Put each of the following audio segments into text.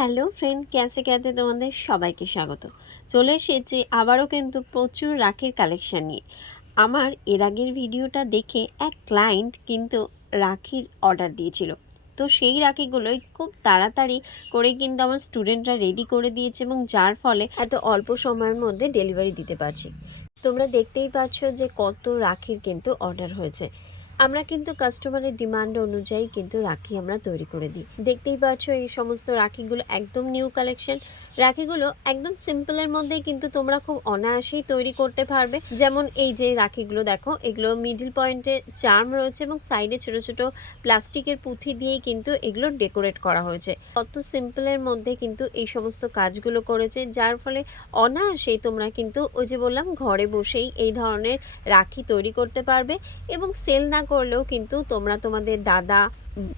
Hello friend, ক্যাসে ক্যাতে তোমাদের সবাইকে স্বাগত। চলে এসেছি আবারও কিন্তু প্রচুর রাখির কালেকশান নিয়ে। আমার এর আগের ভিডিওটা দেখে এক ক্লায়েন্ট কিন্তু রাখির অর্ডার দিয়েছিল। তো সেই রাখিগুলোই খুব তাড়াতাড়ি করে কিন্তু আমার স্টুডেন্টরা রেডি করে দিয়েছে এবং যার ফলে এত অল্প সময়ের মধ্যে ডেলিভারি দিতে পারছি। তোমরা দেখতেই পাচ্ছ যে কত রাখির কিন্তু অর্ডার হয়েছে। আমরা কিন্তু কাস্টমারের ডিমান্ড অনুযায়ী কিন্তু রাখি আমরা তৈরি করে দিই। দেখতেই পাচ্ছ এই সমস্ত রাখিগুলো একদম নিউ কালেকশন রাখিগুলো একদম সিম্পলের মধ্যে কিন্তু তোমরা খুব অনায়াসেই তৈরি করতে পারবে। যেমন এই যে রাখিগুলো দেখো, এগুলো মিডল পয়েন্টে চার্ম রয়েছে এবং সাইডে ছোট ছোট প্লাস্টিকের পুঁথি দিয়েই কিন্তু এগুলো ডেকোরেট করা হয়েছে। কত সিম্পলের মধ্যে কিন্তু এই সমস্ত কাজগুলো করেছে, যার ফলে অনায়াসেই তোমরা কিন্তু ওই যে বললাম, ঘরে বসেই এই ধরনের রাখি তৈরি করতে পারবে এবং সেল না করলেও কিন্তু তোমরা তোমাদের দাদা,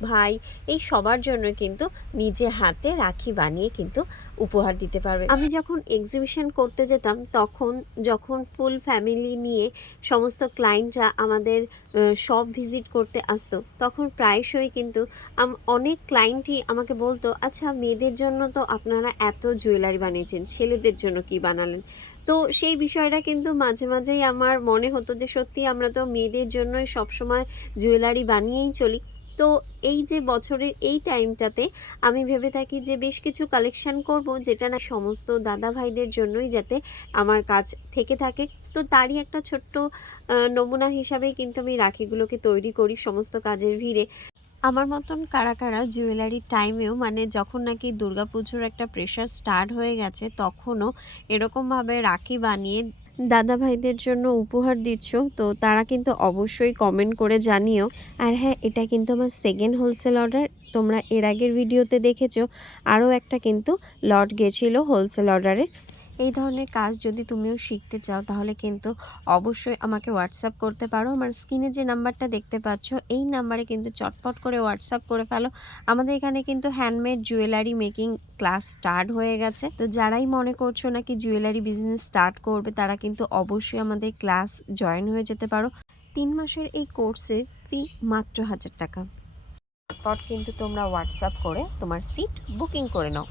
ভাই এই সবার জন্য কিন্তু নিজে হাতে রাখি বানিয়ে কিন্তু উপহার দিতে পারবে। আমি যখন এক্সিবিশন করতে যেতাম, তখন যখন ফুল ফ্যামিলি নিয়ে সমস্ত ক্লায়েন্টরা আমাদের সব ভিজিট করতে আসতো, তখন প্রায়শই কিন্তু অনেক ক্লায়েন্টই আমাকে বলতো আচ্ছা মেয়েদের জন্য তো আপনারা এত জুয়েলারি বানিয়েছেন, ছেলেদের জন্য কি বানালেন? তো সেই বিষয়টা কিন্তু মাঝে মাঝেই আমার মনে হতো যে সত্যি আমরা তো মেয়েদের জন্যই সবসময় জুয়েলারি বানিয়েই চলি। তো এই যে বছরের এই টাইমটাতে আমি ভেবে থাকি যে বেশ কিছু কালেকশান করব যেটা না সমস্ত দাদা ভাইদের জন্যই যাতে আমার কাজ থেকে থাকে। তো তারই একটা ছোট্ট নমুনা হিসাবেই কিন্তু আমি রাখিগুলোকে তৈরি করি সমস্ত কাজের ভিড়ে। আমার মতন কারা কারা জুয়েলারি টাইমেও মানে যখন নাকি দুর্গাপুজোর একটা প্রেশার স্টার্ট হয়ে গেছে, তখনও এরকমভাবে রাখি বানিয়ে দাদা ভাইদের জন্য উপহার দিচ্ছ, তো তারা কিন্তু অবশ্যই কমেন্ট করে জানিও। আর হ্যাঁ এটা কিন্তু আমার সেকেন্ড হোলসেল অর্ডার তোমরা এর আগের ভিডিওতে দেখেছ, আরও একটা কিন্তু লট গেছিল হোলসেল অর্ডারের এই ধরনের কাজ যদি তুমিও শিখতে চাও, তাহলে কিন্তু অবশ্যই আমাকে হোয়াটসঅ্যাপ করতে পারো। আমার স্ক্রিনে যে নাম্বারটা দেখতে পাচ্ছ, এই নাম্বারে কিন্তু চটপট করে হোয়াটসঅ্যাপ করে ফেলো। আমাদের এখানে কিন্তু handmade jewellery making class start হয়ে গেছে। তো যারাই মনে করছ নাকি জুয়েলারি বিজনেস স্টার্ট করবে, তারা কিন্তু অবশ্যই আমাদের ক্লাস জয়েন হয়ে যেতে পারো। তিন মাসের এই কোর্সের ফি মাত্র হাজার টাকা। চটপট কিন্তু তোমরা হোয়াটসঅ্যাপ করে তোমার সিট বুকিং করে নাও।